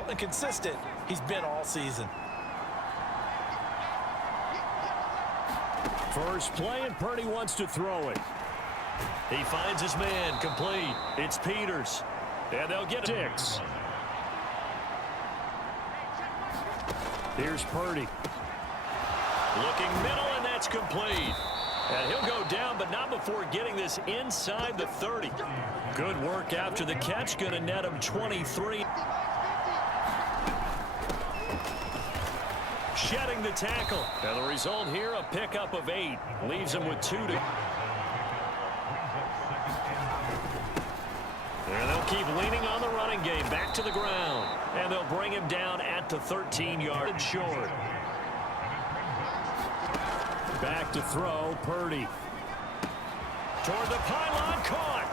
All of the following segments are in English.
physical and consistent he's been all season. First play, and Purdy wants to throw it. He finds his man, complete. It's Peters. And they'll get 6. Here's Purdy. Looking middle, and that's complete. And he'll go down, but not before getting this inside the 30. Good work after the catch. Going to net him 23. Shedding the tackle. And the result here, a pickup of 8. Leaves him with 2 to... And they'll keep leaning on the running game. Back to the ground. And they'll bring him down at the 13-yard short. Back to throw, Purdy. Toward the pylon, caught.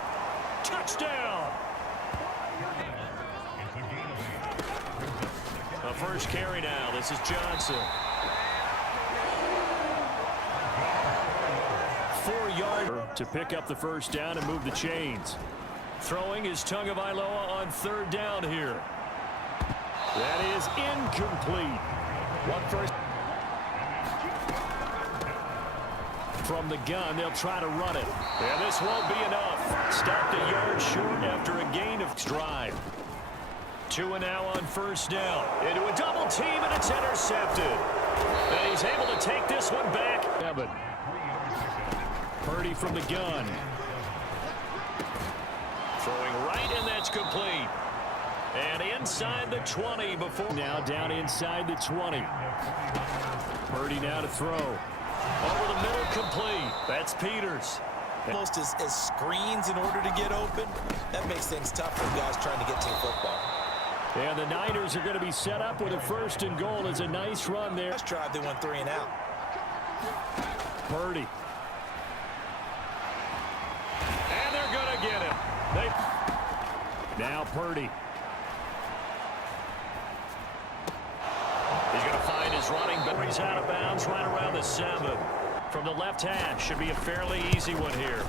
Touchdown. A first carry now. This is Johnson. 4-yard to pick up the first down and move the chains. Throwing is Tagovailoa on 3rd down here. That is incomplete. One first. From the gun, they'll try to run it. And this won't be enough. Stopped a yard short after a gain of drive. 2 and now on 1st down. Into a double team, and it's intercepted. And he's able to take this one back. Evan. Purdy from the gun. Throwing right, and that's complete. And inside the 20 before. Now down inside the 20. Purdy now to throw. Over the middle, complete. That's Peters. Almost as screens in order to get open. That makes things tough for guys trying to get to the football. And the Niners are going to be set up with a 1st and goal. It's a nice run there. Last drive, they went 3 and out. Purdy. And they're going to get him. Now Purdy. He's going to find his running back. He's out of bounds right around the 7. From the left hash. Should be a fairly easy one here.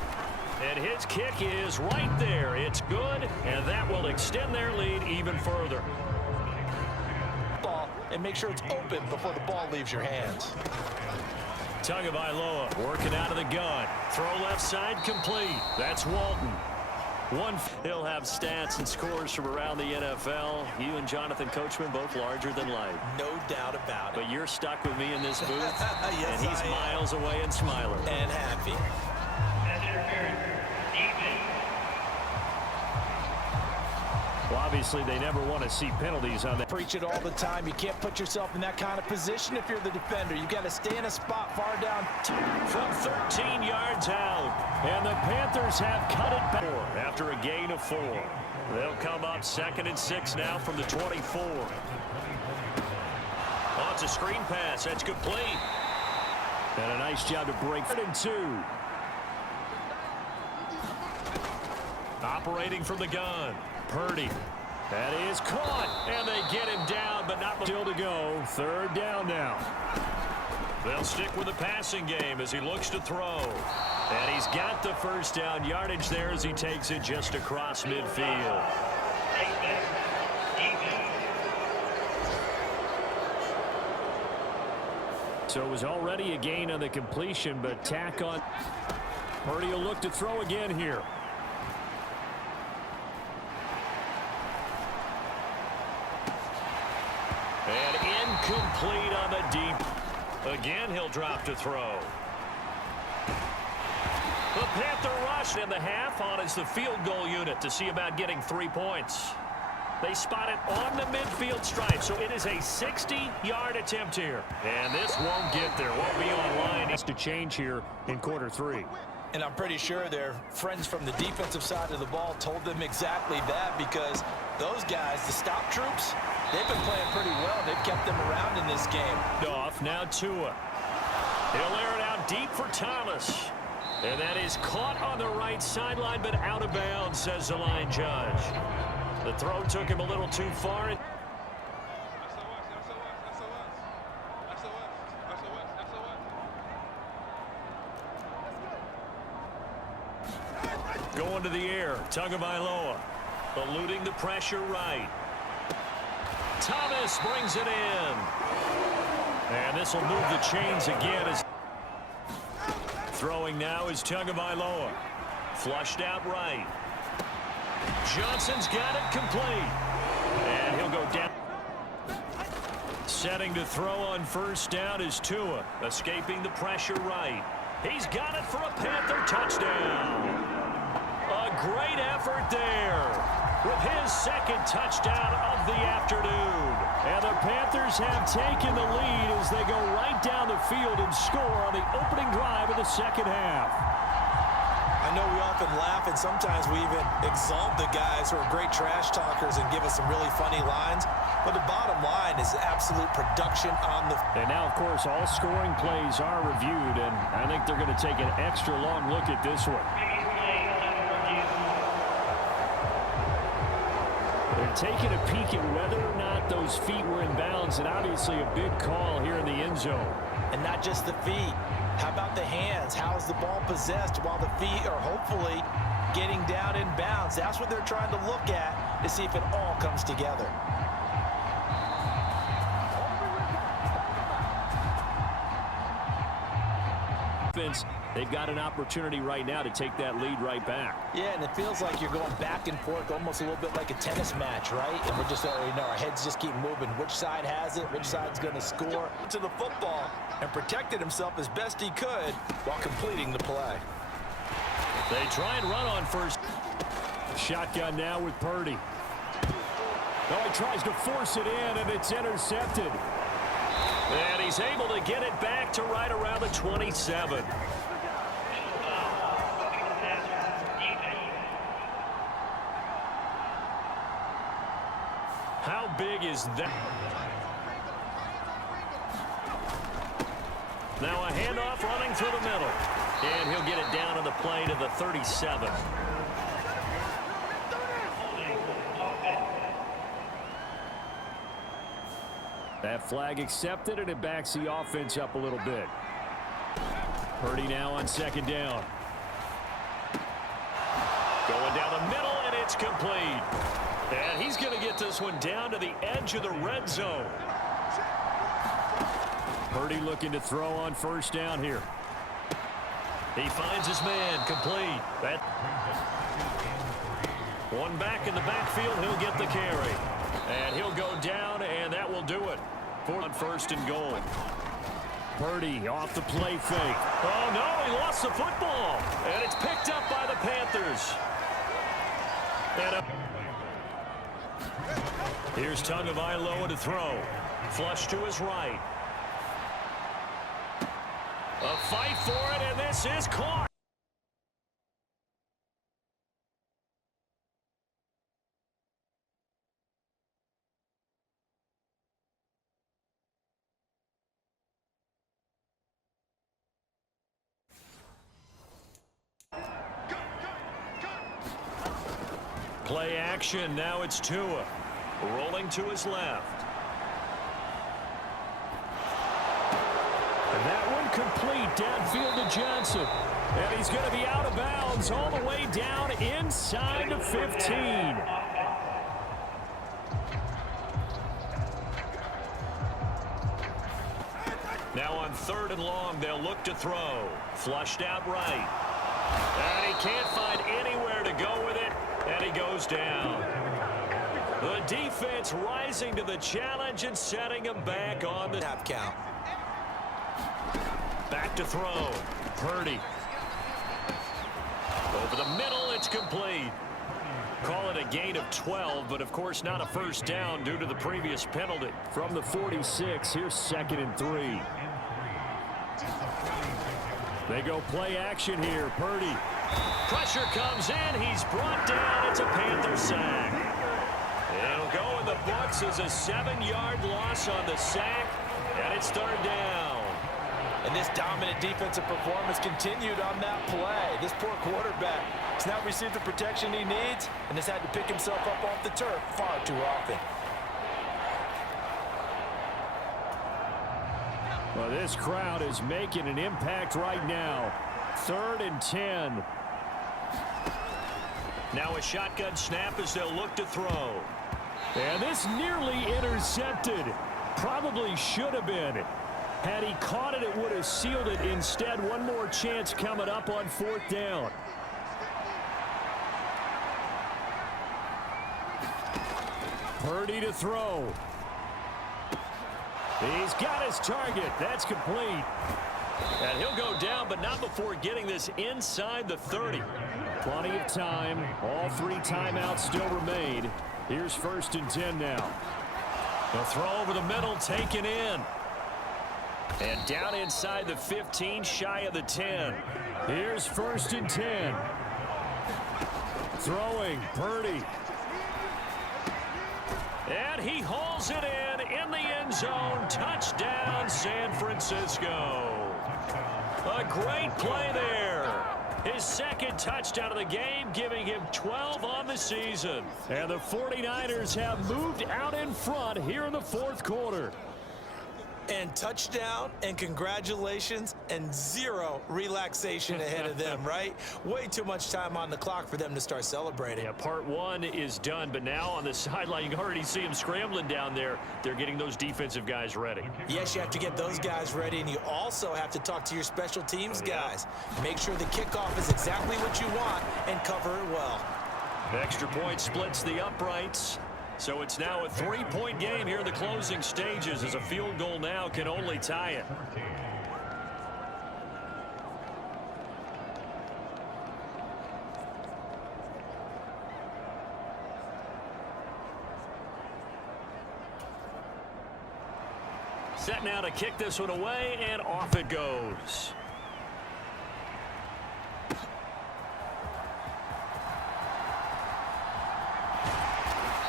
And his kick is right there. It's good, and that will extend their lead even further. Ball, and make sure it's open before the ball leaves your hands. Tagovailoa working out of the gun. Throw left side, complete. That's Walton. He'll have stats and scores from around the NFL. You and Jonathan Coachman both larger than life. No doubt about it. But you're stuck with me in this booth. Yes, and he's miles away and smiling. And happy. Well, obviously, they never want to see penalties on that. Preach it all the time. You can't put yourself in that kind of position if you're the defender. You've got to stay in a spot far down. From 13 yards out. And the Panthers have cut it back after a gain of 4. They'll come up 2nd and 6 now from the 24. Oh, it's a screen pass. That's complete. And a nice job to break. 3rd and 2. Operating from the gun. Purdy. That is caught. And they get him down, but not still to go. 3rd down now. They'll stick with the passing game as he looks to throw. And he's got the 1st down yardage there as he takes it just across midfield. So it was already a gain on the completion, but tack on. Purdy will look to throw again here. And incomplete on the deep. Again, he'll drop to throw. The Panther rush in the half on as the field goal unit to see about getting 3 points. They spot it on the midfield stripe, so it is a 60-yard attempt here. And this won't get there. Won't be online. Needs to change here in quarter 3. And I'm pretty sure their friends from the defensive side of the ball told them exactly that, because those guys, the stop troops, they've been playing pretty well. They've kept them around in this game. Off now Tua. He'll air it out deep for Thomas. And that is caught on the right sideline, but out of bounds, says the line judge. The throw took him a little too far. Going to the air, Tagovailoa, eluding the pressure right. Thomas brings it in. And this will move the chains again. As throwing now is Tagovailoa. Flushed out right. Johnson's got it complete. And he'll go down. Setting to throw on first down is Tua. Escaping the pressure right. He's got it for a Panther touchdown. A great effort there with his second touchdown of the afternoon. And the Panthers have taken the lead as they go right down the field and score on the opening drive of the second half. I know we often laugh, and sometimes we even exalt the guys who are great trash talkers and give us some really funny lines. But the bottom line is absolute production on the... And now, of course, all scoring plays are reviewed, and I think they're going to take an extra long look at this one. They're taking a peek at whether or not those feet were in bounds, and obviously a big call here in the end zone. And not just the feet. How about the hands? How is the ball possessed while the feet are hopefully getting down in bounds? That's what they're trying to look at to see if it all comes together. They've got an opportunity right now to take that lead right back. Yeah, and it feels like you're going back and forth, almost a little bit like a tennis match, right? And we're just, our heads just keep moving. Which side has it? Which side's going to score? To the football and protected himself as best he could while completing the play. They try and run on first. Shotgun now with Purdy. Oh, he tries to force it in, and it's intercepted. And he's able to get it back to right around the 27. How big is that? Now a handoff running through the middle. And he'll get it down to the play to the 37. That flag accepted, and it backs the offense up a little bit. Purdy now on second down. Going down the middle, and it's complete. And he's going to get this one down to the edge of the red zone. Purdy looking to throw on first down here. He finds his man, complete. That one back in the backfield, he'll get the carry. And he'll go down, and that will do it. On first and goal. Purdy off the play fake. Oh, no, he lost the football. And it's picked up by the Panthers. And here's Tagovailoa to throw. Flush to his right. A fight for it, and this is caught. Play action. Now it's Tua. Rolling to his left. And that one complete downfield to Johnson. And he's going to be out of bounds all the way down inside the 15. Now on third and long, they'll look to throw. Flushed out right. And he can't find anywhere to go with it. And he goes down. The defense rising to the challenge and setting him back on the Half count. Back to throw. Purdy. Over the middle, it's complete. Call it a gain of 12, but of course not a first down due to the previous penalty. From the 46, here's 2nd and 3. They go play action here. Purdy. Pressure comes in. He's brought down. It's a Panther sack. It'll go in the books as a 7-yard loss on the sack, and it's third down. And this dominant defensive performance continued on that play. This poor quarterback has now received the protection he needs and has had to pick himself up off the turf far too often. Well, this crowd is making an impact right now. 3rd and 10. Now a shotgun snap as they'll look to throw. And this nearly intercepted. Probably should have been. Had he caught it, it would have sealed it. Instead, one more chance coming up on 4th down. Purdy to throw. He's got his target. That's complete. And he'll go down, but not before getting this inside the 30. Plenty of time. All 3 timeouts still remain. Here's 1st and 10 now. The throw over the middle, taken in. And down inside the 15, shy of the 10. Here's 1st and 10. Throwing, Purdy. And he hauls it in the end zone. Touchdown, San Francisco. A great play there. His 2nd touchdown of the game, giving him 12 on the season. And the 49ers have moved out in front here in the 4th quarter. And touchdown, and congratulations, and 0 relaxation ahead of them, right? Way too much time on the clock for them to start celebrating. Yeah, part 1 is done, but now on the sideline, you can already see them scrambling down there. They're getting those defensive guys ready. Yes, you have to get those guys ready, and you also have to talk to your special teams guys. Make sure the kickoff is exactly what you want and cover it well. Extra point splits the uprights. So it's now a 3-point game here in the closing stages, as a field goal now can only tie it. Set now to kick this one away, and off it goes.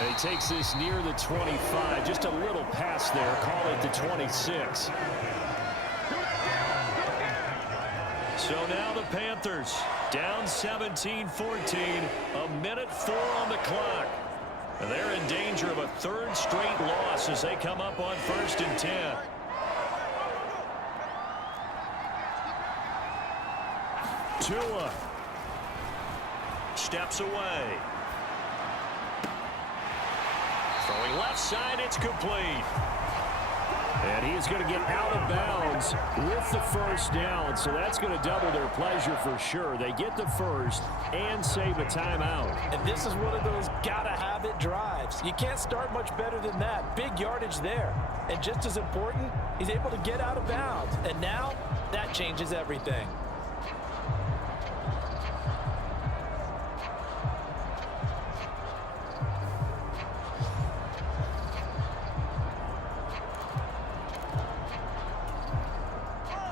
And he takes this near the 25, just a little past there, call it the 26. So now the Panthers down 17-14, a minute 4 on the clock. And they're in danger of a 3rd straight loss as they come up on 1st and 10. Tua steps away. Throwing left side, it's complete. And he is going to get out of bounds with the 1st down, so that's going to double their pleasure for sure. They get the 1st and save a timeout. And this is one of those gotta-have-it drives. You can't start much better than that. Big yardage there. And just as important, he's able to get out of bounds. And now, that changes everything.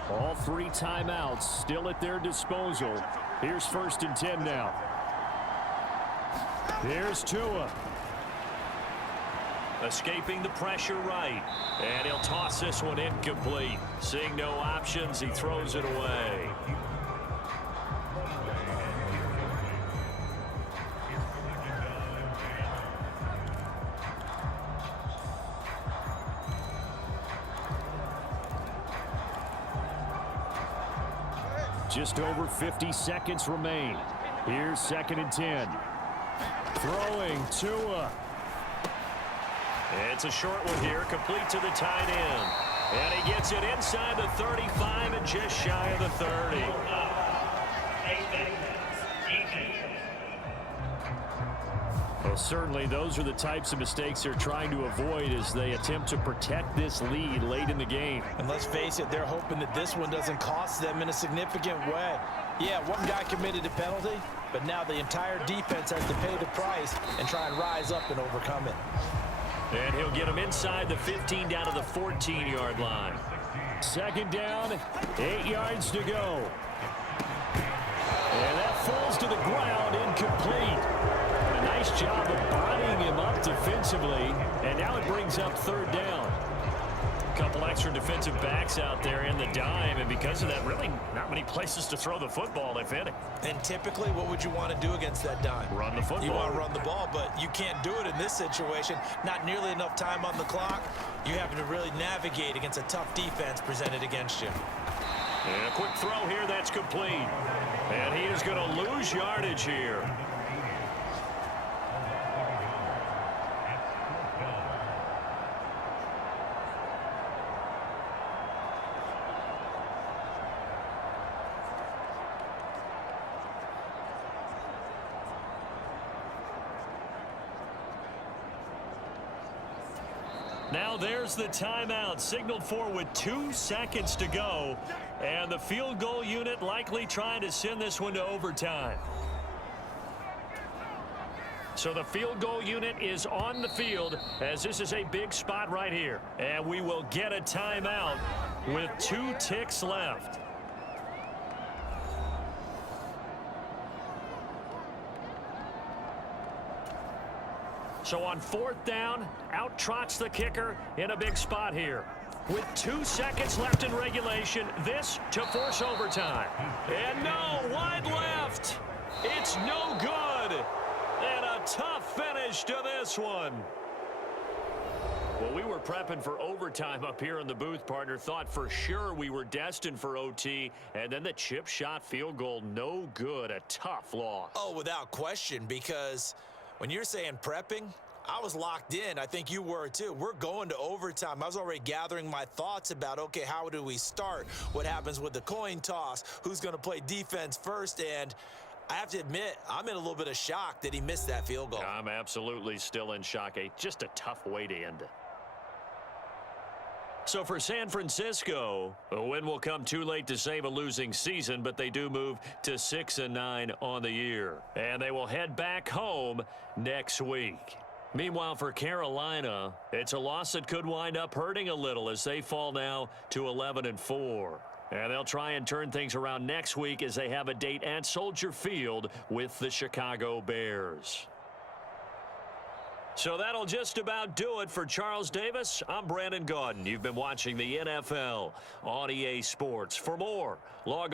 All 3 timeouts still at their disposal. Here's 1st and 10 now. Here's Tua. Escaping the pressure right. And he'll toss this one incomplete. Seeing no options, he throws it away. Just over 50 seconds remain. Here's 2nd and 10. Throwing Tua. It's a short one here, complete to the tight end. And he gets it inside the 35 and just shy of the 30. Well, certainly those are the types of mistakes they're trying to avoid as they attempt to protect this lead late in the game. And let's face it, they're hoping that this one doesn't cost them in a significant way. Yeah, one guy committed a penalty, but now the entire defense has to pay the price and try and rise up and overcome it. And he'll get him inside the 15 down to the 14-yard line. 2nd down, 8 yards to go. And that falls to the ground, incomplete. A nice job of bodying him up defensively, and now it brings up 3rd down. A couple extra defensive backs out there in the dime, and because of that, really not many places to throw the football, if any. And typically, what would you want to do against that dime? Run the football. You want to run the ball, but you can't do it in this situation. Not nearly enough time on the clock. You having to really navigate against a tough defense presented against you. And a quick throw here, that's complete. And he is going to lose yardage here. Now there's the timeout signaled for with 2 seconds to go. And the field goal unit likely trying to send this one to overtime. So the field goal unit is on the field as this is a big spot right here. And we will get a timeout with 2 ticks left. So on 4th down, out trots the kicker in a big spot here. With 2 seconds left in regulation, this to force overtime. And no, wide left. It's no good. And a tough finish to this one. Well, we were prepping for overtime up here in the booth, partner. Thought for sure we were destined for OT. And then the chip shot field goal, no good. A tough loss. Oh, without question, because when you're saying prepping, I was locked in. I think you were too. We're going to overtime. I was already gathering my thoughts about, okay, how do we start? What happens with the coin toss? Who's going to play defense first? And I have to admit, I'm in a little bit of shock that he missed that field goal. I'm absolutely still in shock. Just a tough way to end it. So for San Francisco, a win will come too late to save a losing season, but they do move to 6-9 on the year. And they will head back home next week. Meanwhile, for Carolina, it's a loss that could wind up hurting a little as they fall now to 11-4. And they'll try and turn things around next week as they have a date at Soldier Field with the Chicago Bears. So that'll just about do it for Charles Davis. I'm Brandon Gaudin. You've been watching the NFL on EA Sports. For more, log